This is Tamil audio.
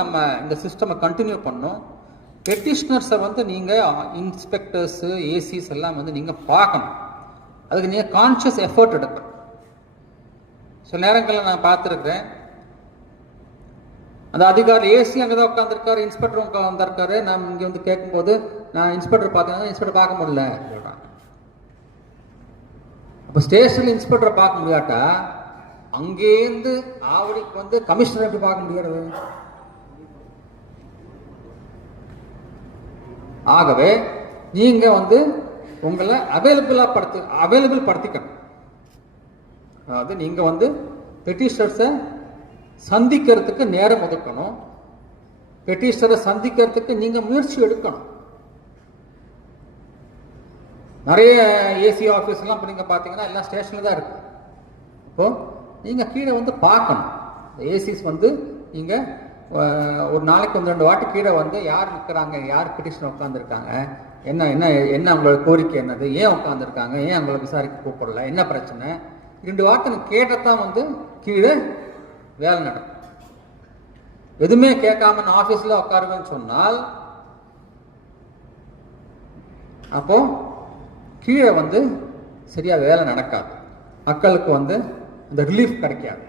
நம்ம இந்த சிஸ்டமை கண்டினியூ பண்ணோம். பெட்டிஷனர்ஸை வந்து நீங்கள் இன்ஸ்பெக்டர்ஸு ஏசிஸ் எல்லாம் வந்து நீங்கள் பார்க்கணும். அதுக்கு நீங்கள் கான்ஷியஸ் எஃபர்ட் எடுக்கணும். சில நேரங்களில் நான் பார்த்துருக்குறேன், அந்த அதிகாரி ஏசி அங்கே தான் உட்காந்துருக்காரு, இன்ஸ்பெக்டர் உட்காந்துருக்காரு. நான் இங்கே வந்து கேட்கும்போது நான் இன்ஸ்பெக்டர் பார்த்தேன்னா இன்ஸ்பெக்டர் பார்க்க முடியல சொல்கிறாங்க. அப்போ ஸ்டேஷனில் இன்ஸ்பெக்டரை பார்க்க முடியாட்டா அங்கேருந்து ஆவடிக்கு வந்து கமிஷனர் எப்படி பார்க்க முடியாது? ஆகவே நீங்க வந்து உங்களை அவைலபிள் படுத்திக்கணும். அதாவது நீங்க வந்து பெட்டிஷனர்ஸை சந்திக்கிறதுக்கு நேரம் ஒதுக்கணும். பெட்டிஷனரை சந்திக்கிறதுக்கு நீங்க முயற்சி எடுக்கணும். நிறைய ஏசி ஆஃபீஸ் எல்லாம் இப்போ நீங்க பார்த்தீங்கன்னா எல்லாம் ஸ்டேஷன்ல தான் இருக்கு. இப்போ நீங்க கீழே வந்து பார்க்கணும். ஏசிஸ் வந்து நீங்க ஒரு நாளைக்கு 1-2 வாட்டி கீழே வந்து யார் நிற்கிறாங்க, யார் பெட்டிஷன் உட்காந்துருக்காங்க, என்ன என்ன என்ன அவங்களோட கோரிக்கை என்னது, ஏன் உட்காந்துருக்காங்க, ஏன் அவங்கள விசாரிக்க கூப்பிடல, என்ன பிரச்சனை, 2 வாட்டி கேட்டத்தான் வந்து கீழே வேலை நடக்கும். எதுவுமே கேட்காம நான் ஆஃபீஸில் உட்காருவேன்னு சொன்னால் அப்போ கீழே வந்து சரியா வேலை நடக்காது. மக்களுக்கு வந்து இந்த ரிலீஃப் கிடைக்காது.